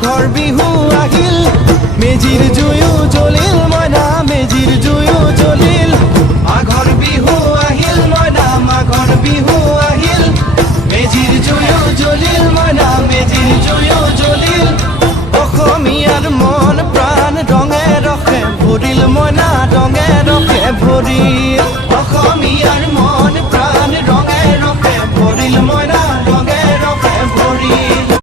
মাঘৰ বিহু আহিল মেজিৰ জুয়ো জ্বলিল মইনা মেজিৰ জুয়ো জ্বলিল মাঘৰ বিহু আহিল মইনা মাঘৰ বিহু আহিল মেজিৰ জুয়ো জ্বলিল মইনা মেজিৰ জুয়ো জ্বলিল অসমীয়াৰ মন প্ৰাণ ৰঙে ৰসে ভৰিল মইনা ৰঙে ৰসে ভৰিল